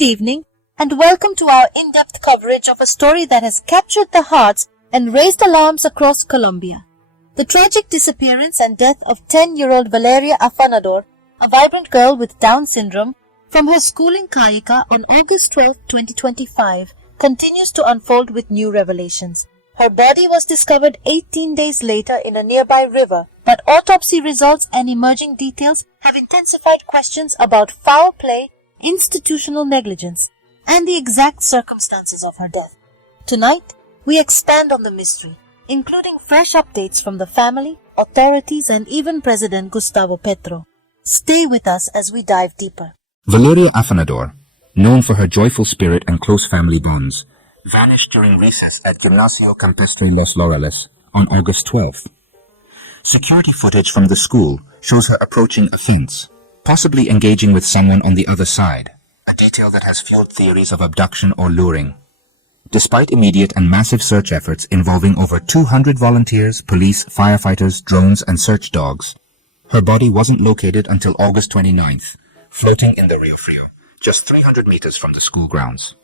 Good evening, and welcome to our in-depth coverage of a story that has captured the hearts and raised alarms across Colombia. The tragic disappearance and death of 10-year-old Valeria Afanador, a vibrant girl with Down syndrome, from her school in Cayuga on August 12, 2025, continues to unfold with new revelations. Her body was discovered 18 days later in a nearby river, but autopsy results and emerging details have intensified questions about foul play, institutional negligence, and the exact circumstances of her death. Tonight, we expand on the mystery, including fresh updates from the family, authorities, and even President Gustavo Petro. Stay with us as we dive deeper. Valeria Afanador, known for her joyful spirit and close family bonds, vanished during recess at Gimnasio Campestre Los Laureles on August 12th. Security footage from the school shows her approaching a fence, possibly engaging with someone on the other side, a detail that has fueled theories of abduction or luring. Despite immediate and massive search efforts involving over 200 volunteers, police, firefighters, drones, and search dogs, her body wasn't located until August 29th, floating in the Río Frío, just 300 meters from the school grounds.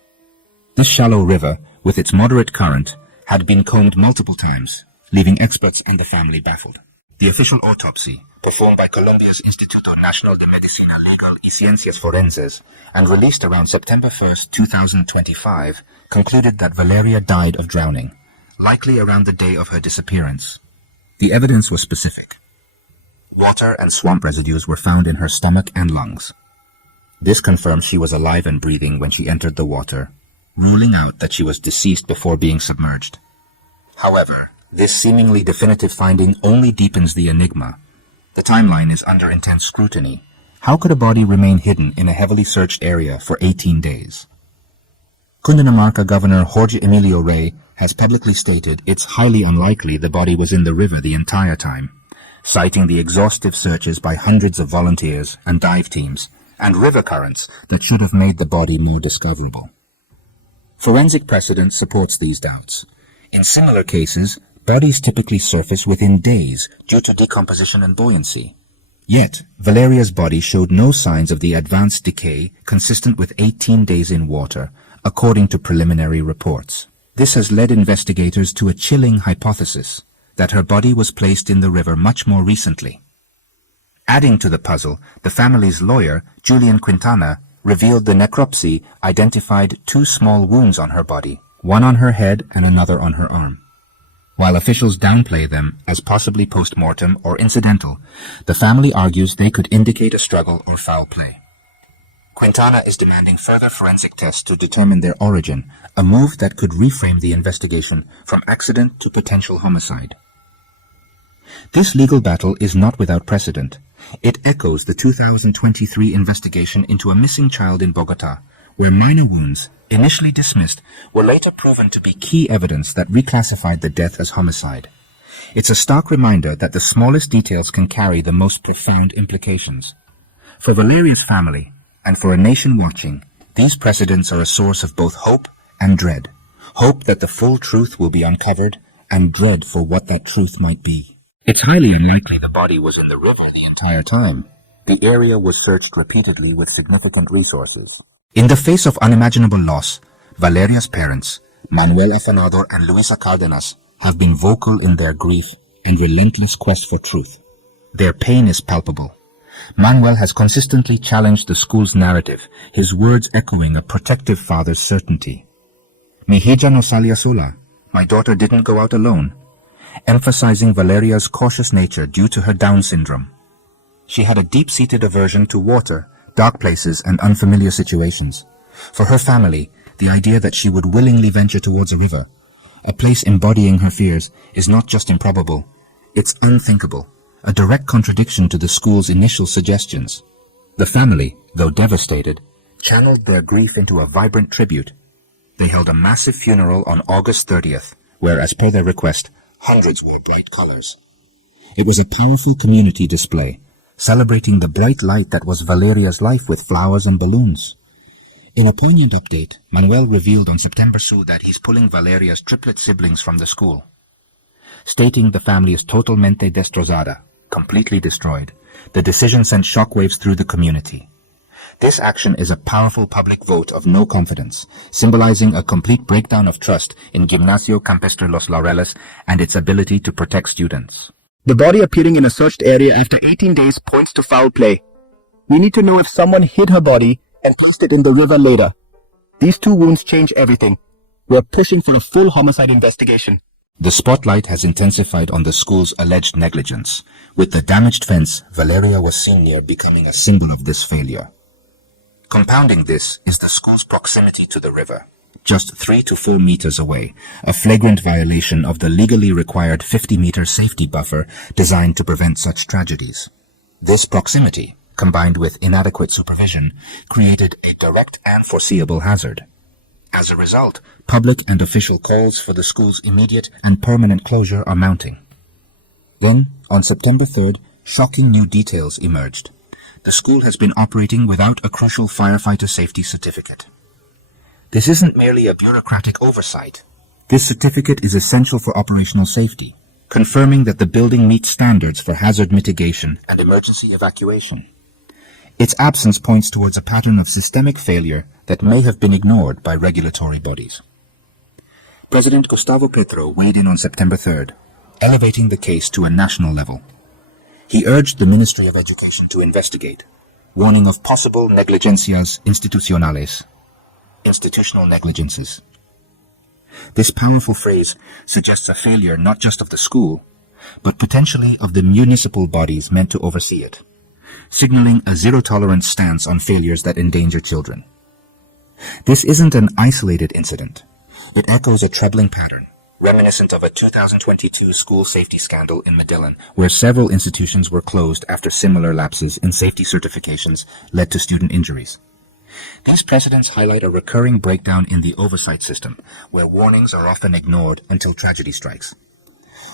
This shallow river, with its moderate current, had been combed multiple times, leaving experts and the family baffled. The official autopsy, performed by Colombia's Instituto Nacional de Medicina Legal y Ciencias Forenses and released around September 1, 2025, concluded that Valeria died of drowning, likely around the day of her disappearance. The evidence was specific. Water and swamp residues were found in her stomach and lungs. This confirms she was alive and breathing when she entered the water, ruling out that she was deceased before being submerged. However, this seemingly definitive finding only deepens the enigma. The timeline is under intense scrutiny. How could a body remain hidden in a heavily searched area for 18 days? Cundinamarca Governor Jorge Emilio Rey has publicly stated it's highly unlikely the body was in the river the entire time, citing the exhaustive searches by hundreds of volunteers and dive teams and river currents that should have made the body more discoverable. Forensic precedent supports these doubts. In similar cases, bodies typically surface within days due to decomposition and buoyancy. Yet, Valeria's body showed no signs of the advanced decay consistent with 18 days in water, according to preliminary reports. This has led investigators to a chilling hypothesis that her body was placed in the river much more recently. Adding to the puzzle, the family's lawyer, Julián Quintana, revealed the necropsy identified 2 small wounds on her body, one on her head and another on her arm. While officials downplay them as possibly post-mortem or incidental, the family argues they could indicate a struggle or foul play. Quintana is demanding further forensic tests to determine their origin, a move that could reframe the investigation from accident to potential homicide. This legal battle is not without precedent. It echoes the 2023 investigation into a missing child in Bogotá, where minor wounds, initially dismissed, were later proven to be key evidence that reclassified the death as homicide. It's a stark reminder that the smallest details can carry the most profound implications. For Valeria's family, and for a nation watching, these precedents are a source of both hope and dread. Hope that the full truth will be uncovered, and dread for what that truth might be. It's highly unlikely the body was in the river the entire time. The area was searched repeatedly with significant resources. In the face of unimaginable loss, Valeria's parents, Manuel Afanador and Luisa Cárdenas, have been vocal in their grief and relentless quest for truth. Their pain is palpable. Manuel has consistently challenged the school's narrative, his words echoing a protective father's certainty. Mi hija no salía sola, my daughter didn't go out alone, emphasizing Valeria's cautious nature due to her Down syndrome. She had a deep-seated aversion to water, dark places, and unfamiliar situations. For her family, the idea that she would willingly venture towards a river, a place embodying her fears, is not just improbable, it's unthinkable, a direct contradiction to the school's initial suggestions. The family, though devastated, channeled their grief into a vibrant tribute. They held a massive funeral on August 30th, where, as per their request, hundreds wore bright colors. It was a powerful community display, celebrating the bright light that was Valeria's life with flowers and balloons. In a poignant update, Manuel revealed on September 2 that he's pulling Valeria's triplet siblings from the school, stating the family is totalmente destrozada, completely destroyed. The decision sent shockwaves through the community. This action is a powerful public vote of no confidence, symbolizing a complete breakdown of trust in Gimnasio Campestre Los Laureles and its ability to protect students. The body appearing in a searched area after 18 days points to foul play. We need to know if someone hid her body and placed it in the river later. These 2 wounds change everything. We're pushing for a full homicide investigation. The spotlight has intensified on the school's alleged negligence. With the damaged fence, Valeria was seen near becoming a symbol of this failure. Compounding this is the school's proximity to the river, just 3 to 4 meters away, a flagrant violation of the legally required 50-meter safety buffer designed to prevent such tragedies. This proximity, combined with inadequate supervision, created a direct and foreseeable hazard. As a result, public and official calls for the school's immediate and permanent closure are mounting. Then, on September 3rd, shocking new details emerged. The school has been operating without a crucial firefighter safety certificate. This isn't merely a bureaucratic oversight. This certificate is essential for operational safety, confirming that the building meets standards for hazard mitigation and emergency evacuation. Its absence points towards a pattern of systemic failure that may have been ignored by regulatory bodies. President Gustavo Petro weighed in on September 3rd, elevating the case to a national level. He urged the Ministry of Education to investigate, warning of possible negligencias institucionales, institutional negligences. This powerful phrase suggests a failure not just of the school, but potentially of the municipal bodies meant to oversee it, signaling a zero-tolerance stance on failures that endanger children. This isn't an isolated incident. It echoes a troubling pattern, reminiscent of a 2022 school safety scandal in Medellin, where several institutions were closed after similar lapses in safety certifications led to student injuries. These precedents highlight a recurring breakdown in the oversight system, where warnings are often ignored until tragedy strikes.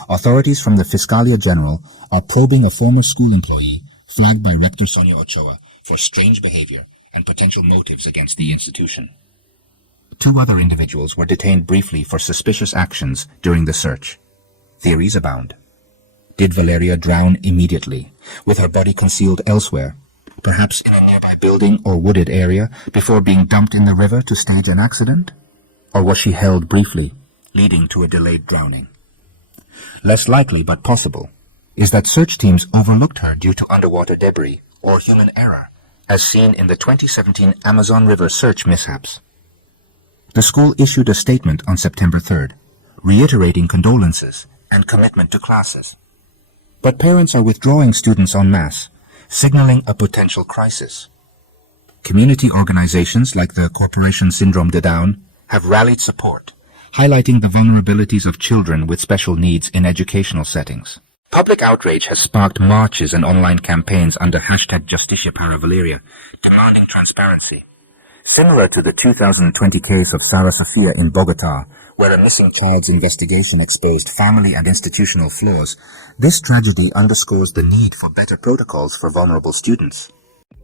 Authorities from the Fiscalia General are probing a former school employee flagged by Rector Sonia Ochoa for strange behavior and potential motives against the institution. 2 other individuals were detained briefly for suspicious actions during the search. Theories abound. Did Valeria drown immediately, with her body concealed elsewhere, perhaps in a nearby building or wooded area, before being dumped in the river to stage an accident? Or was she held briefly, leading to a delayed drowning? Less likely but possible is that search teams overlooked her due to underwater debris or human error, as seen in the 2017 Amazon River search mishaps. The school issued a statement on September 3rd, reiterating condolences and commitment to classes. But parents are withdrawing students en masse, signaling a potential crisis. Community organizations like the Corporation Syndrome de Down have rallied support, highlighting the vulnerabilities of children with special needs in educational settings. Public outrage has sparked marches and online campaigns under hashtag Justicia para Valeria, demanding transparency. Similar to the 2020 case of Sara Sofia in Bogota, where a missing child's investigation exposed family and institutional flaws, this tragedy underscores the need for better protocols for vulnerable students.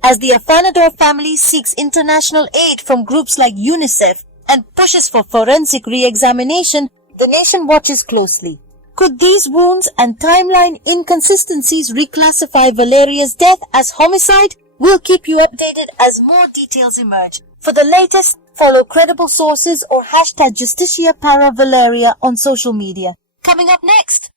As the Afanador family seeks international aid from groups like UNICEF and pushes for forensic re-examination, the nation watches closely. Could these wounds and timeline inconsistencies reclassify Valeria's death as homicide? We'll keep you updated as more details emerge. For the latest, follow credible sources or hashtag Justicia para Valeria on social media. Coming up next,